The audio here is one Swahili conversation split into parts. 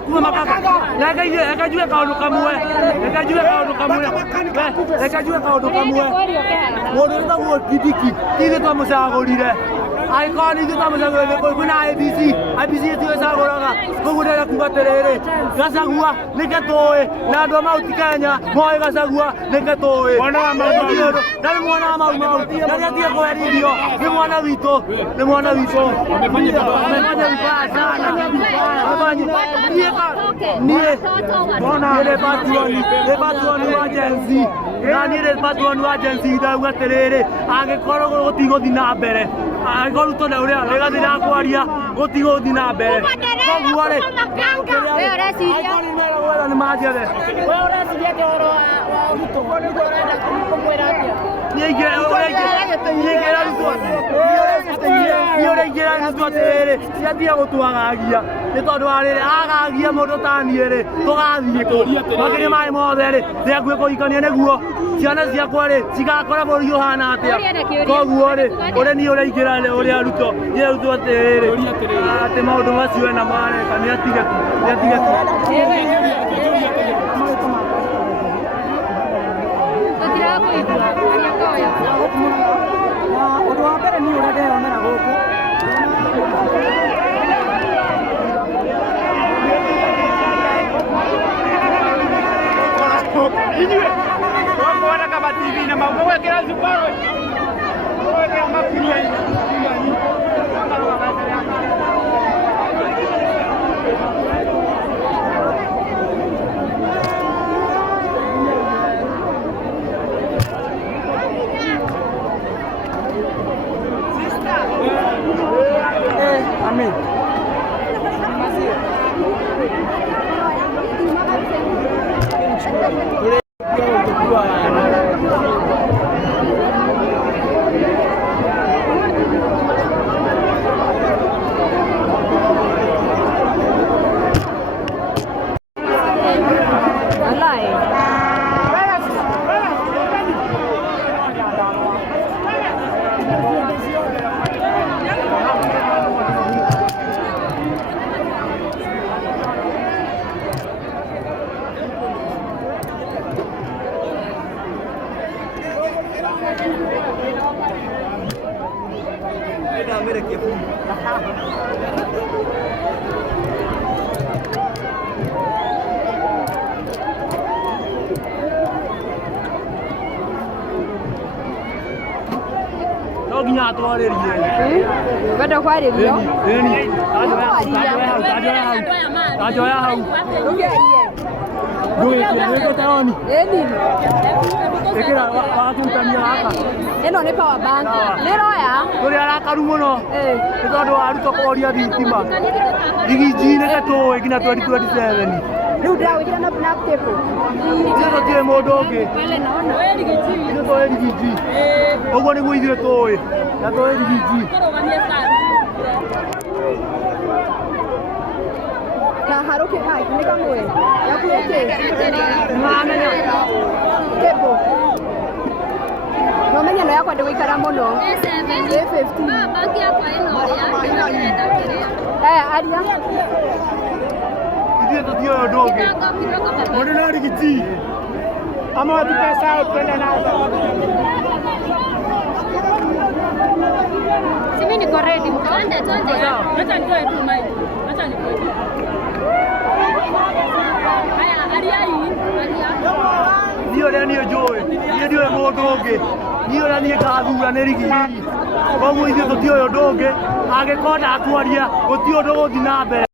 kuma makaka. Ekajue kaundu kamwe. Mundu ndagwo kidiki. Ithe twamucagurire. Aikoni ithe twamucagurire kwina IBC tuicaguraga. Koguo ndenda kuga atiriri. Gachagua nike tui na andu a Mount Kenya moi Gachagua nike tui. Ndari mwana wa mau. Ndari atige kuheririo. Ni mwana witu. Amefanya vibaya sana. Ni wajenzi. Nani ile patron wajenzi ndauga atiriri. Angikorwo gutigothi na mbere. Angikorwo na uria Rigathi na kwaria gutigothi na mbere. Koguo ri. Wewe ureciria. Ni majiare. Wewe ureciria ndoro wa Ruto. Urenda kumwira atia. Niingira Ruto atiriri. Ciathia gutwagagia. Ni tondu wa riri agagia mundu tani ri. Tugathie ku. Makiri mai mothe ri. Ndiakue kuikania niguo. Ciana ciakwa ri cigakora bũrũri ũhana atia. Koguo ri ureni uraingira ri uria Ruto. Ye Ruto atiriri. Ati maundu macio na mareka ni atige tu. Undu wa mbere ni uria ndeonera guku inyue wona kama TV na mambo wekera zuparo wekera makuria Amen. Nginya atwaririe. Wenda kwaririo? Eni. Ajoya hau. Ndugu taoni. Eni. Ekira wakutania haka. Eno ni power bank. Niroya. Turi arakaru muno. Ni tondu wa Ruto kuria thitima. Rigiji ne gatoe nginya 2027. Riu ndawikira na tepo. Ndio tie mundu ungi. Ndio to rigiji. Oguo niguo ithuĩ tũĩ. Na tũĩ rigiji. Na haruki hai ni kamwe. Yakuite. Mamenya. Tepo. No menya no yakwa ndiguikara muno. 15. Banki yakwa ino aria. Ithuĩ tũtiũĩ ũndũ ũngĩ. Mũndũ no rigiji. Ama tu pesa twende nazo. Simi niko ready. Twende. Acha nitoe tu mai. Acha nitoe. Haya, aria. Ndio rĩa niĩ njũĩ. Niĩ ndiũĩ mũndũ ũngĩ. Niĩ ũrĩa niĩ ngathura nĩ rigiji. Koguo ithuĩ tũtiũĩ ũndũ ũngĩ. Angĩkorwo ndakwaria gũtirĩ ũndũ gũthiĩ na mbere.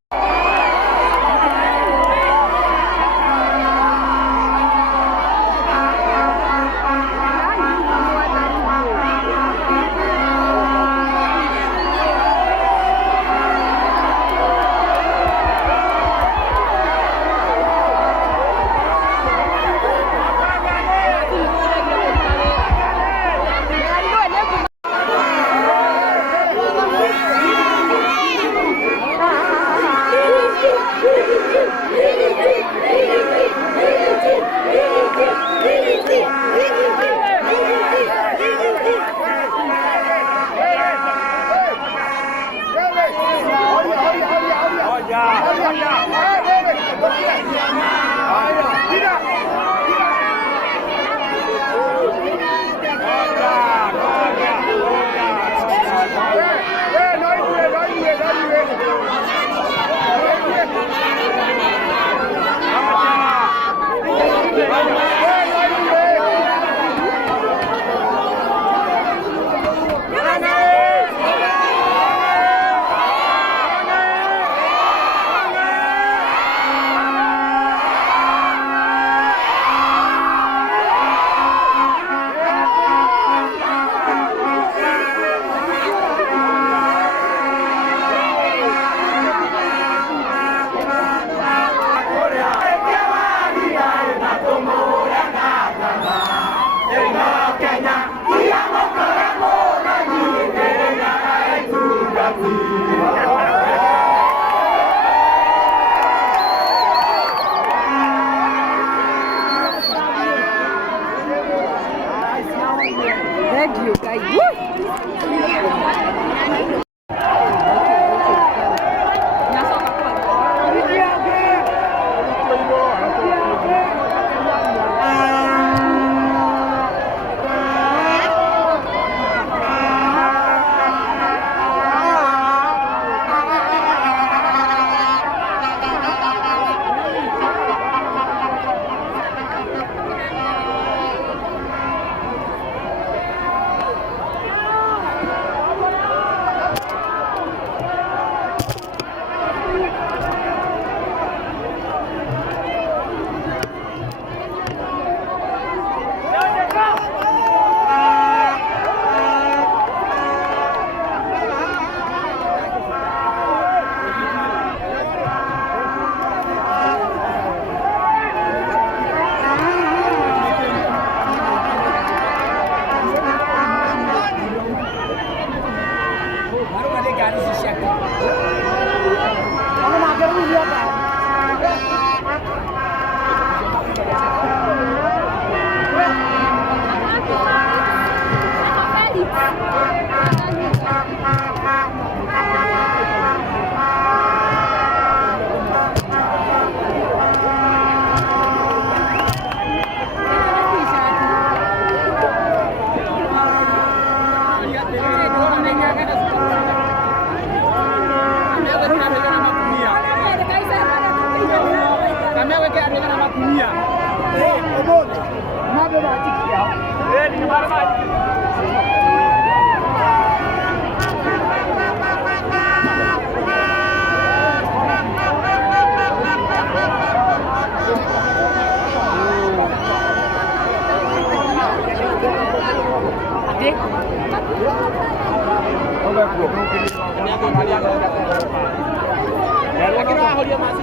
Kama weke anataka makunia. Obote. Mambo majikia. Ni mara Lakini wahoria masi